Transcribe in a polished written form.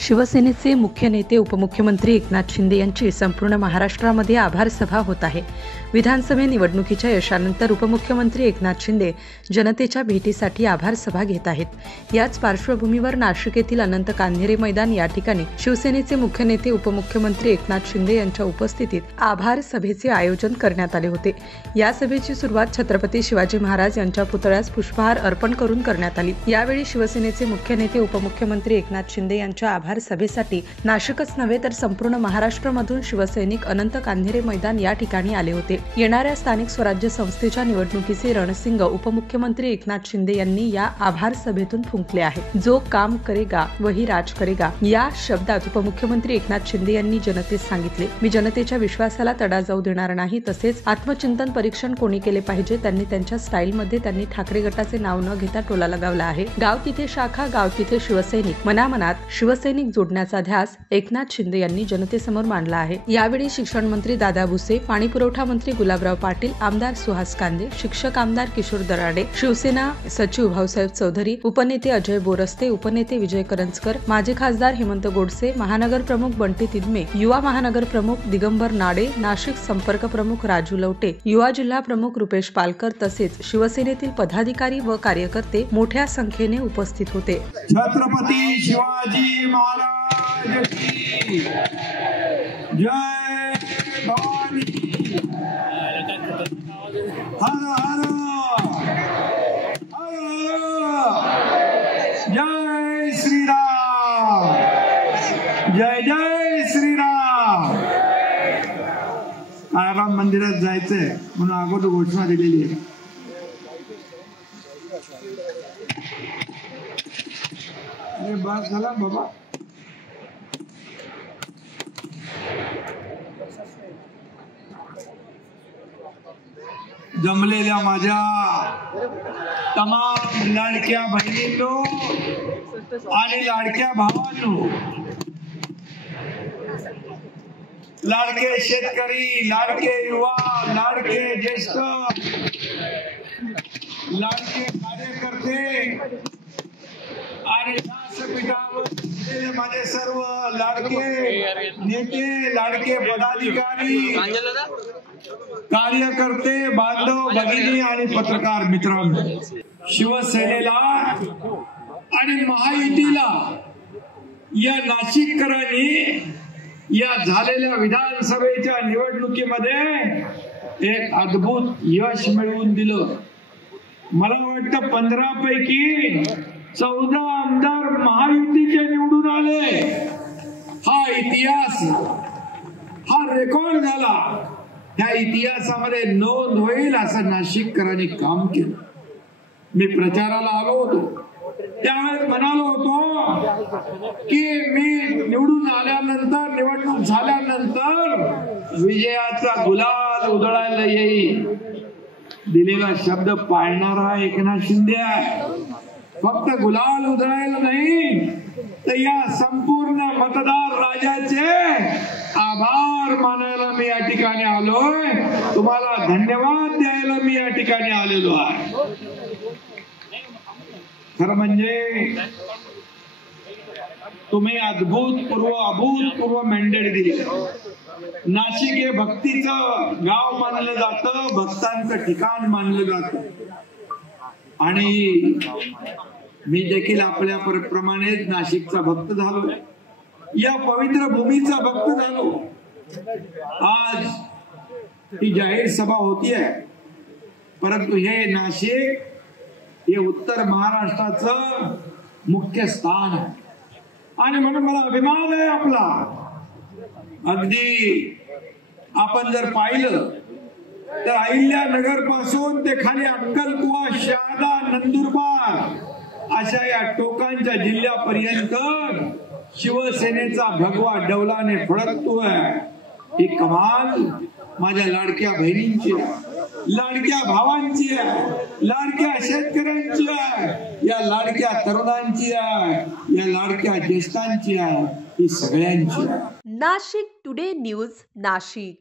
शिवसेनेचे मुख्य नेते उपमुख्यमंत्री एकनाथ शिंदे यांची संपूर्ण महाराष्ट्रामध्ये आभार सभा होत आहे। विधानसभा निवडणुकीच्या यशानंतर उपमुख्यमंत्री एकनाथ शिंदे जनतेच्या भेटीसाठी आभार सभा घेत आहेत। याच पार्श्वभूमीवर नाशिक येथील अनंत कान्हेरे मैदान या ठिकाणी शिवसेनेचे मुख्य नेते उपमुख्यमंत्री एकनाथ शिंदे यांच्या उपस्थितीत आभार सभेचे आयोजन करण्यात आले होते। या सभेची सुरुवात छत्रपती शिवाजी महाराज यांच्या पुतळ्यास पुष्पहार अर्पण करून करण्यात आली। यावेळी शिवसेनेचे मुख्य नेते उपमुख्यमंत्री एकनाथ शिंदे यांच्या आभार सभेसाठी नाशिकच नव्हे तर संपूर्ण महाराष्ट्रामधून शिवसैनिक अनंत कान्हेरे मैदान या ठिकाणी आले होते। येणाऱ्या स्थानिक स्वराज्य संस्थेच्या निवडणुकीचे रणसिंग उपमुख्यमंत्री एकनाथ शिंदे यांनी या आभार सभेतून फुंकले आहे। जो काम करेगा वही राज करेगा या शब्दात उपमुख्यमंत्री एकनाथ शिंदे यांनी जनतेस सांगितले, मी जनतेच्या विश्वासाला तडा जाऊ देणार नाही। तसेच आत्मचिंतन परीक्षण कोणी केले पाहिजे, त्यांनी त्यांच्या स्टाईलमध्ये त्यांनी ठाकरे गटाचे नाव न घेता टोला लगावला आहे। गाव तिथे शाखा, गाव तिथे शिवसैनिक, मनामनात शिवसैनिक जोडण्याचा ध्यास एकनाथ शिंदे यांनी जनतेसमोर मांडला आहे। यावेळी शिक्षण मंत्री दादा भुसे, पाणी पुरवठा मंत्री गुलाबराव पाटील, आमदार सुहास कांदे, शिक्षक आमदार किशोर दराडे, शिवसेना सचिव भाऊसाहेब चौधरी, उपनेते अजय बोरस्ते, उपनेते विजय करंजकर, माजी खासदार हेमंत गोडसे, महानगर प्रमुख बंटी तिदमे, युवा महानगर प्रमुख दिगंबर नाडे, नाशिक संपर्क प्रमुख राजू लवटे, युवा जिल्हा प्रमुख रुपेश पालकर तसेच शिवसेनेतील पदाधिकारी व कार्यकर्ते मोठ्या संख्येने उपस्थित होते। छत्रपती शिवाजी महाराज की जय भवानी, हर हर जय श्रीराम, जय जय श्रीराम। राम मंदिरात जायचंय म्हणून अगोदर घोषणा दिलेली आहे। अरे बस झाला बाबा। जमलेल्या माझ्या तमाम लाडक्या बहिणींनो आणि लाडक्या भावांनो, लाडके शेतकरी, लाडके युवा, लाडके ज्येष्ठ, लाडके कार्यकर्ते आणि व्यासपीठावर माझे सर्व लाडके नेते, लाडके पदाधिकारी, कार्यकर्ते, बांधव, भगिनी आणि पत्रकार मित्रांनो, शिवसेनेला आणि महायुतीला या नाशिककरांनी या झालेल्या विधानसभेच्या निवडणुकीमध्ये एक अद्भुत यश मिळवून दिलं। मला वाटतं 15 पैकी 14 आमदार महायुतीचे निवडून आले। हा इतिहास, हा रेकॉर्ड झाला। त्या इतिहासामध्ये नोंद होईल असं नाशिककरांनी काम केलं। मी प्रचाराला आलो होतो, त्यावेळेस म्हणालो होतो की मी निवडून आल्यानंतर, निवडणूक झाल्यानंतर विजयाचा गुलाल उधळायला येईल। दिलेला शब्द पाळणारा एकनाथ शिंदे आहे। फक्त गुलाल उधळायला नाही तर या संपूर्ण मतदार राजाचे आभार मानायला मी या ठिकाणी आलोय। तुम्हाला धन्यवाद द्यायला मी या ठिकाणी आलेलो आहे। खरं म्हणजे तुम्ही अभूतपूर्व मॅन्डेट दिली। नाशिक हे भक्तीचं गाव मानलं जातं, भक्तांचं ठिकाण मानलं जातं आणि मी देखील आपल्या प्रमाणेच नाशिकचा भक्त झालो, या पवित्र भूमीचा भक्त झालो। आज ही जाहीर सभा होतीये, परंतु हे नाशिक हे उत्तर महाराष्ट्राचं मुख्य स्थान आहे आणि म्हणून मला अभिमान आहे आपला। अगदी आपण जर पाहिलं तर अहिल्यानगर पासून ते खाली अक्कलकुवा, शहादा, नंदुरबार अशा या टोकांच्या जिल्ह्यापर्यंत शिवसेनेचा भगवा डौलाने फडकतोय। ही कमाल माझ्या लाडक्या बहिणींची आहे, लाडक्या भावांची आहे, लाडक्या शेतकऱ्यांची आहे, या लाडक्या तरुणांची आहे, या लाडक्या ज्येष्ठांची आहे, ही सगळ्यांची आहे। Nashik today news, Nashik.